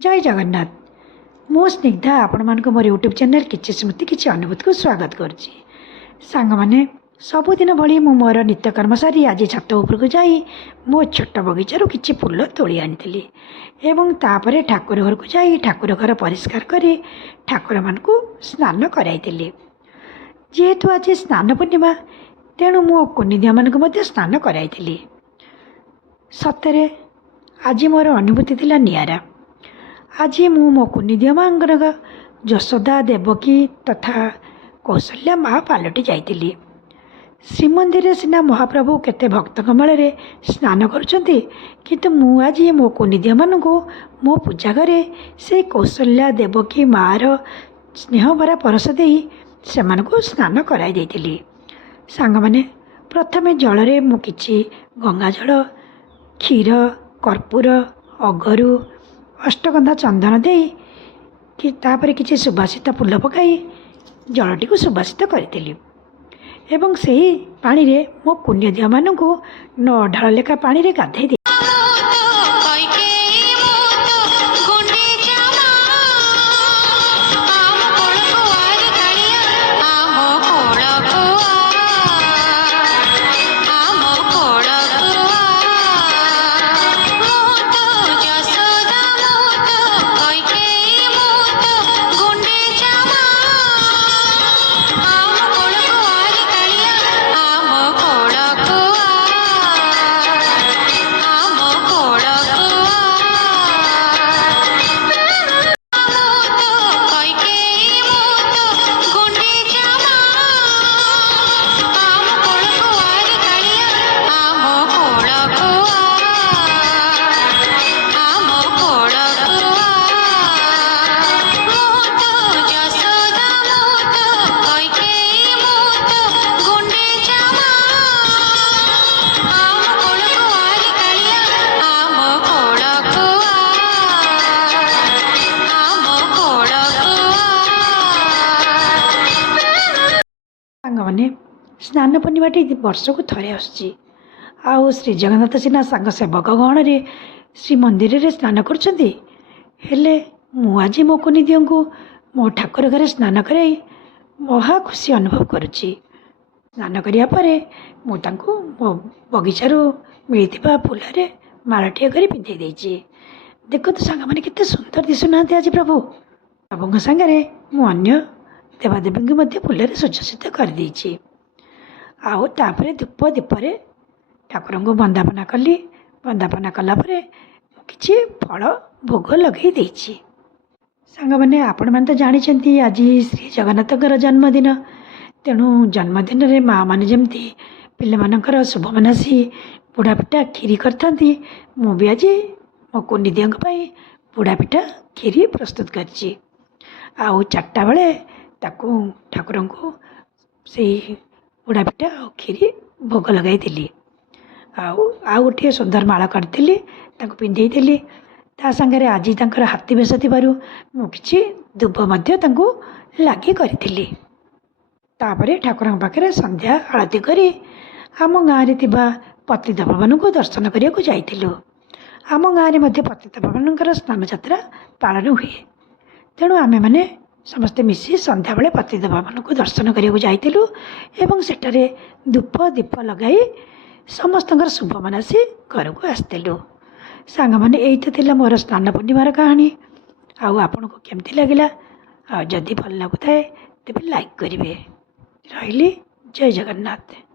जय जगन्नाथ। मो स्निग्धा आपण मान मोर यूट्यूब चैनल किछि स्मृति किछि अनुभूति को स्वागत करुच्ची। सांग मैंने सबुदिन भली मु मोर नित्यकर्म सारी आज छात उपरକୁ ଯାଇ ମୋ ଛୋଟ ବଗିଚାରୁ କିଛି ଫୁଲ ତୋଳି ଆଣିଥିଲି ଏବଂ ତାପରେ ଠାକୁର ଘରକୁ ଯାଇ ଠାକୁର ଘର ପରିଷ୍କାର କରି ଠାକୁରମାନଙ୍କୁ ସ୍ନାନ କରାଇଥିଲି। ଯେହେତୁ ଆଜି ସ୍ନାନ ପୂର୍ଣ୍ଣିମା ତେଣୁ ମୋ କୁନିଦିଆମାନଙ୍କୁ ମଧ୍ୟ ସ୍ନାନ କରାଇଥିଲି। ସତରେ ଆଜି ମୋର ଅନୁଭୂତି ଥିଲା ନିଆରା। आज मु मो कुनिदिया मांगर यशोदा देवकी तथा कौशल्या माँ पलटि जाइली। श्रीमंदिर सिना महाप्रभु केते भक्त कमल स्नान करुँच किंतु मु आज मो कुनिदिया मानू मो पूजा घरे से कौशल्या देवकी माँ स्नेह भरा परस दे से स्नान कराई। सांग मैंने प्रथमे जल मु किछि गंगा जल क्षीर कर्पूर अगरू अष्टगंधा चंदन दे कि तापर किछि सुबासित फूल पकाई जलटी को सुबासित करी एवं सही पानी रे मो कुनिदिया मानू 9 ढाल लेखा पानी रे गाधे दे। मैंने स्नान पूर्णिमाटी वर्ष को थे आउ श्री जगन्नाथ सिना सांग सेवक गहण रे श्री मंदिर रे स्नान करें मुझे मो कुनिदिया को मो ठाकुर घरे स्नान कराई महा खुशी अनुभव करुच्ची। स्नान करिया परे मो बगीचारू मिलता फूल मालाटिए कर पिंधे देछि। देखो तो सांग मैंने केते सुंदर दिशुना आज प्रभु प्रभु सांगे मुझे देवादेवी मध्य फूल सुसज्जित कर देछि। आउ तापरे धूप दीपरे ठाकुर को वंदापना कली। वंदापना कलापर किछि फल भोग लगे देछि। सांग मैंने आपण मैंने तो जानते आज श्री जगन्नाथ जन्मदिन तेणु जन्मदिन रे माँ मैंने जमती पिलामानकर शुभ मनासी पोड़ा पिठा खीरी करथांती मु भी आज मो कुनिदिया पोड़ा पिठा खीरी प्रस्तुत करछि। आउ 4टा बेले ताकू ठाकुर को से पोड़ा पिठा और खीरी भोग लगाई आउ गोटे सुंदर माला करी पिंधे ता सागर आज हाथी बेश थी मुझे धूप लगे करी ठाकुर पाखे संध्या आरती करी आम गाँव में पतित भवन को दर्शन करने को जाइलु। आम गाँव में पतित भवन स्नान यात्रा पालन हुए तेणु आमे माने समस्ते मिसी संध्या बेले पतित भवन को दर्शन करने को जाइलु एवं सेठारे धूप दीप लगाई समस्त शुभ मनासी घर को आसलु। सांग मैंने यही तो थिला मोर स्नान पूर्णिमार कहानी। आउ आपन को केमती लगिला जदि भल लगुए तेज लाइक करेंगे। रही जय जगन्नाथ।